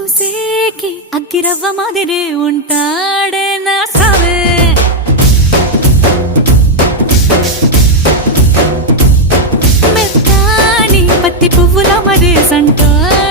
చూసేకి అగ్గిరవ్వ మాదిరే ఉంటాడే నా సావే మెత్తాని పత్తి పువ్వుల మరే సంటాడే